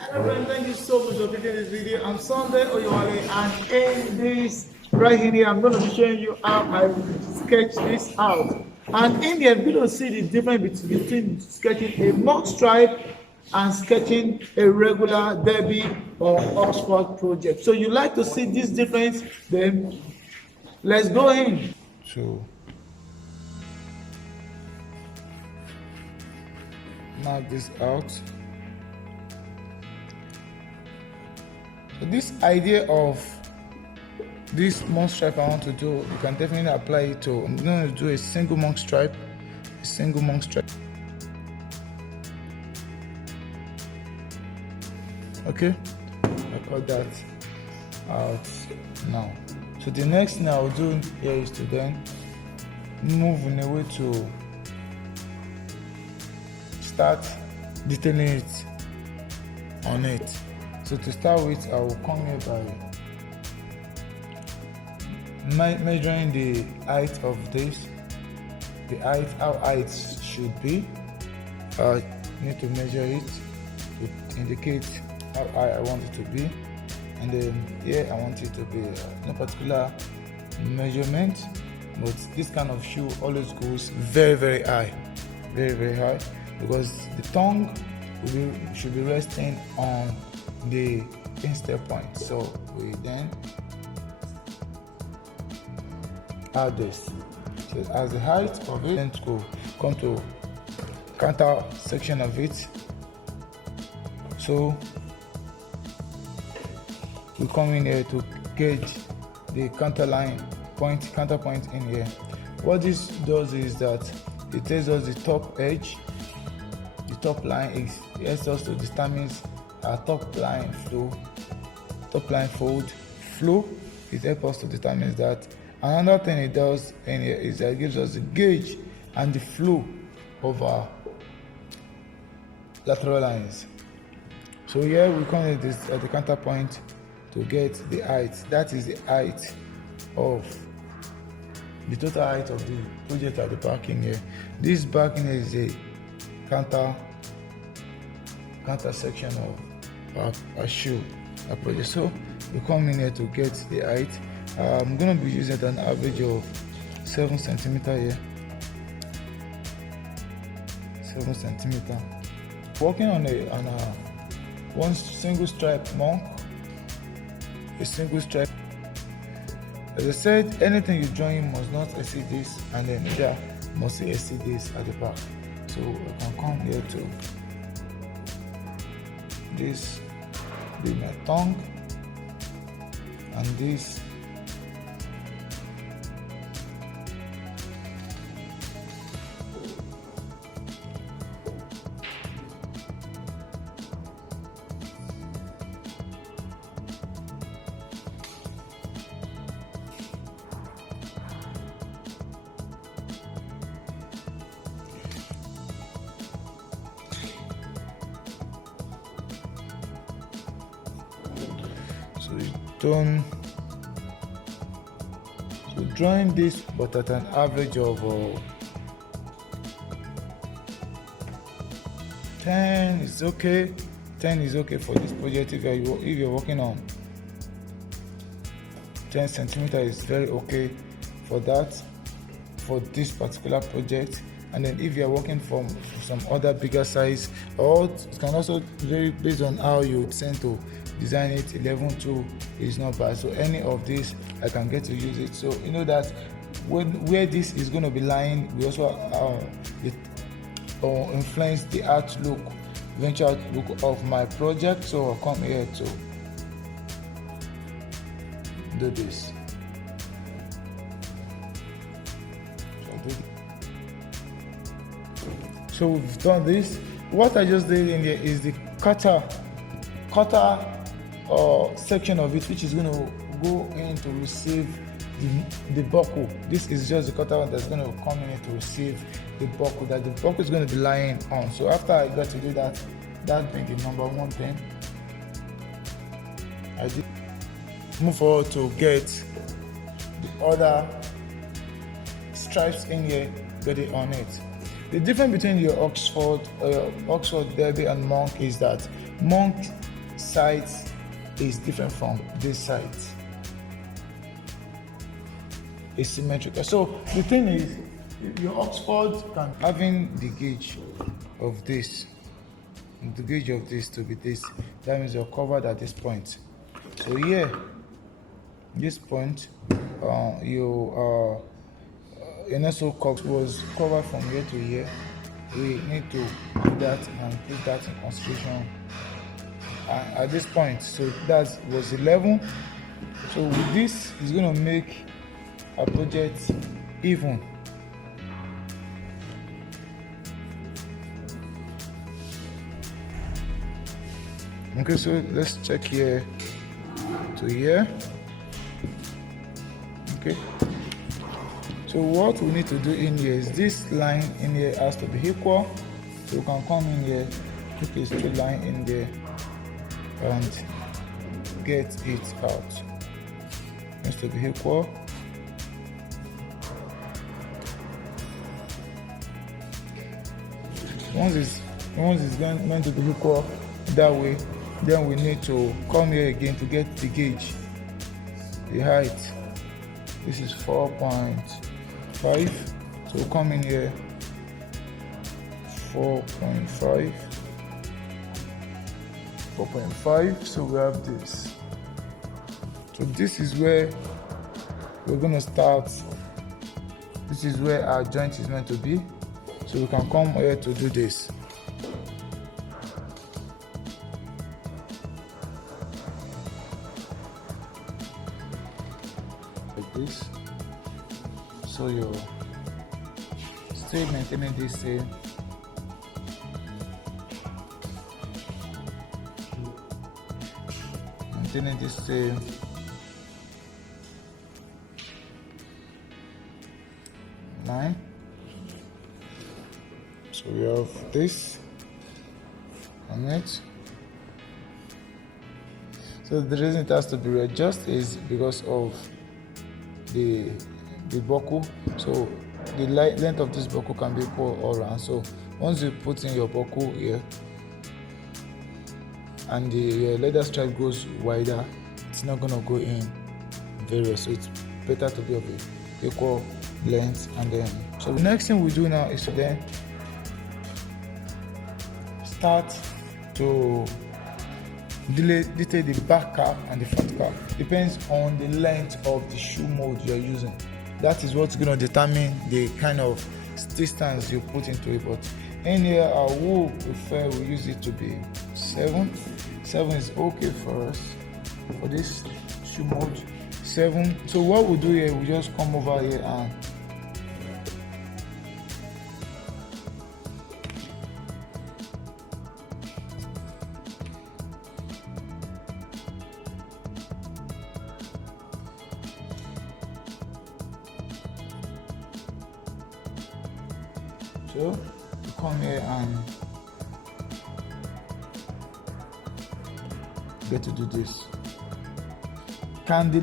Hello friends, thank you so much for clicking this video. I'm Sunday Oyewale, and in this right here, I'm going to be showing you how I sketch this out. And in here, we're going to see the difference between sketching a mock stripe and sketching a regular Derby or Oxford project. So you like to see this difference? Then let's go in. So mark this out. So this idea of this monk stripe I want to do, you can definitely apply it to. I'm going to do a single monk stripe, Okay, I cut that out now. So the next thing I'll do here is to then move in a way to start detailing it on it. So to start with, I will come here by measuring the height of this, how height should be. I need to measure it to indicate how high I want it to be, and then here I want it to be no particular measurement, but this kind of shoe always goes very high, very high, because the tongue should be resting on the instep point. So we then add this. So as the height of it, then to come to counter section of it. So we come in here to gauge the counter point in here. What this does is that it tells us the top edge, the top line. It helps us to determine our top line fold flow. It helps us to determine that. Another thing it does in here is that it gives us the gauge and the flow of our lateral lines. So here we come at the counterpoint to get the height. That is the height of the total height of the project at the backing here. This backing is a counter section of our shoe, our project. So we come in here to get the height. I'm going to be using an average of 7 centimeter here. 7 centimeter. Working on a one single stripe monk, a single stripe. As I said, anything you join must not exceed this, and then there must exceed this at the back. So I can come here to this be my tongue, and this so drawing this, but at an average of 10 is okay. 10 is okay for this project. If you're working on 10 centimeter is very okay for this particular project. And then if you're working from some other bigger size, or it can also vary based on how you tend to design it. 11.2 is not bad. So any of this I can get to use it. So you know that where this is going to be lying, we also influence the eventual outlook of my project. So I'll come here to do this. So we've done this. What I just did in here is the cutter section of it, which is going to go in to receive the buckle. This is just the cutter that's going to come in to receive the buckle that the buckle is going to be lying on. So after I got to do that being the number one thing, I did move forward to get the other stripes in here, get it on it. The difference between your Oxford Derby and Monk is that Monk sides is different from this side. It's symmetrical. So the thing is, your Oxford can having the gauge of this, the gauge of this to be this. That means you're covered at this point. So here, this point, your NSO cox was covered from here to here. We need to do that and put that in consideration at this point. So that was 11. So with this, it's going to make our project even. Okay, so let's check here to here. Okay, so what we need to do in here is this line in here has to be equal. So we can come in here, put a straight line in there and get it out. It has to be equal. Once it's going to be equal that way, then we need to come here again to get the gauge, the height. This is 4.5, so come in here 4.5, so we have this. So this is where we're going to start. This is where our joint is meant to be, so we can come here to do this. This, so you're still maintaining this same. Maintaining this same line. So we have this on it. So the reason it has to be readjusted is because of the buckle. So the length of this buckle can be equal all around. So once you put in your buckle here and your leather stripe goes wider, it's not going to go in very well. So it's better to be of a equal length. And then so the next thing we do now is to then start to detail the back cap and the front cap. Depends on the length of the shoe mold you're using. That is what's going to determine the kind of distance you put into it. But in here, I will prefer we use it to be 7. 7 is okay for us for this shoe mold. 7. So what we do here, we just come over here and so you come here and get to do this.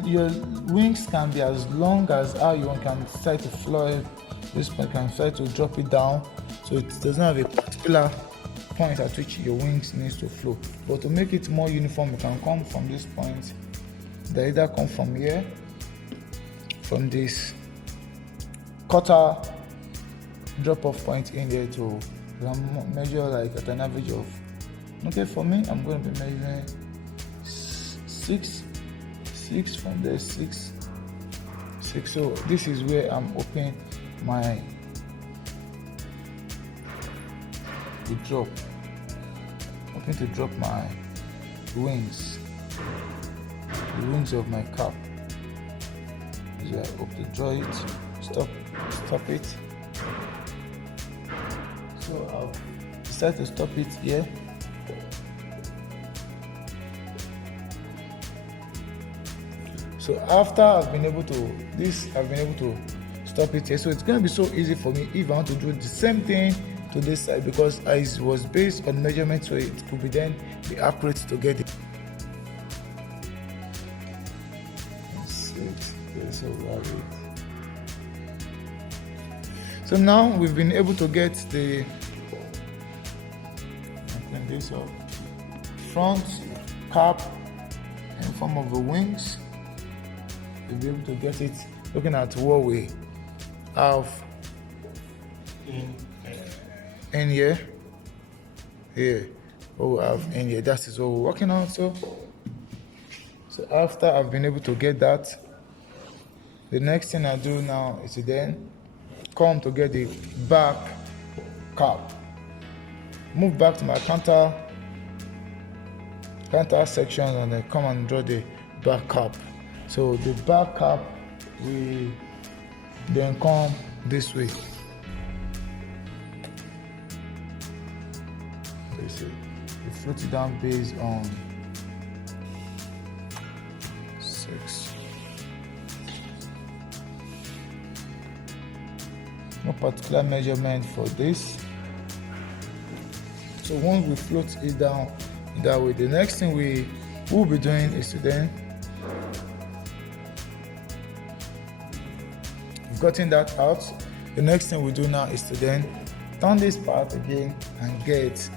Your wings can be as long as how you want. Can try to floor this point, can try to drop it down, so it doesn't have a particular point at which your wings needs to flow. But to make it more uniform, you can come from this point. They either come from here, from this quarter drop-off point in there to measure like at an average of. Okay, for me, I'm going to be measuring 6 from there, 6. So this is where I'm opening my to drop my wings, the wings of my cap. So I hope to draw it, stop it. So I'll decide to stop it here. So after I've been able to stop it here. So it's going to be so easy for me if I want to do the same thing to this side, because it was based on measurement, so it could be then be accurate to get it. So now we've been able to get the front cap in form of the wings. You'll be able to get it looking at what we have in here. What we have in here, that is what we're working on. So after I've been able to get that, the next thing I do now is to then come to get the back cap. Move back to my counter section and then come and draw the back cap. So the back cap we then come this way. We float it down based on 6. No particular measurement for this. So once we float it down that way, the next thing we will be doing is to then, we've gotten that out. The next thing we do now is to then turn this part again and get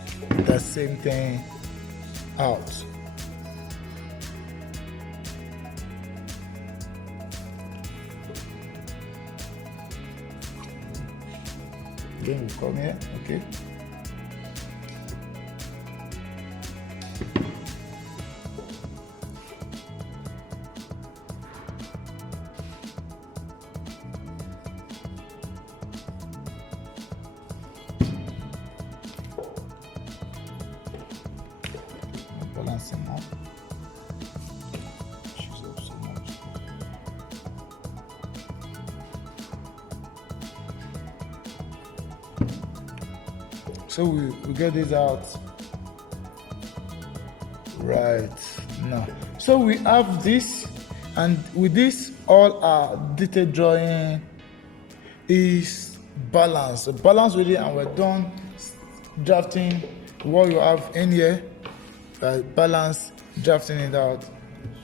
the same thing out. Then we come here, okay. Balancing up. She's up so much. So we get this out right now. So we have this, and with this, all our detailed drawing is balanced. Balance with it, and we're done drafting what you have in here. Balance, drafting it out.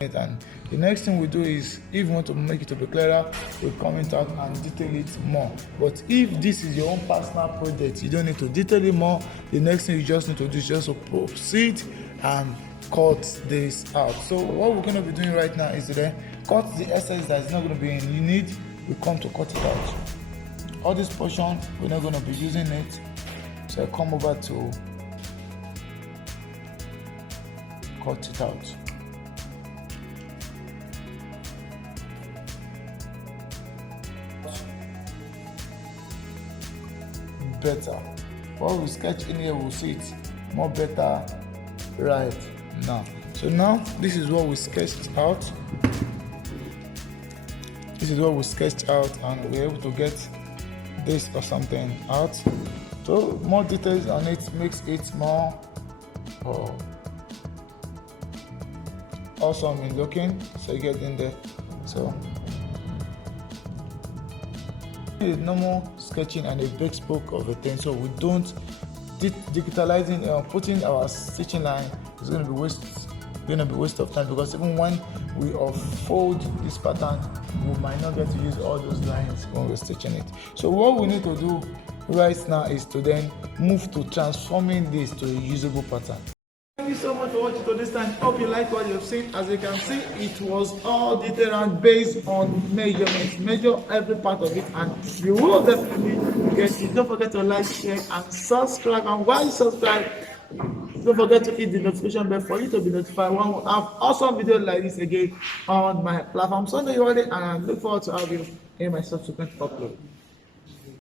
And the next thing we do is, if you want to make it to be clearer, we comment out and detail it more. But if this is your own personal project, you don't need to detail it more. The next thing you just need to do is just to proceed and cut this out. So what we're going to be doing right now is to then cut the excess that is not going to be in need. We come to cut it out. All this portion, we're not going to be using it. So I come over to cut it out. Better. What we sketch in here, we'll see it more better right now. So now this is what we sketched out. This is what we sketched out, and we're able to get this or something out. So more details on it makes it more awesome in looking. So you get in there. So a normal sketching and a big spoke of a thing, so we don't digitalizing putting our stitching line is going to be waste of time, because even when we unfold this pattern, we might not get to use all those lines when we're stitching it. So what we need to do right now is to then move to transforming this to a usable pattern. Thank you so much for watching to this time. Hope you like what you've seen. As you can see, it was all detailed and based on measurements. Measure every part of it, and you will definitely get it. Don't forget to like, share, and subscribe. And while you subscribe, don't forget to hit the notification bell for you to be notified when we have awesome videos like this again on my platform. Sunday, and I look forward to having you in my subsequent upload.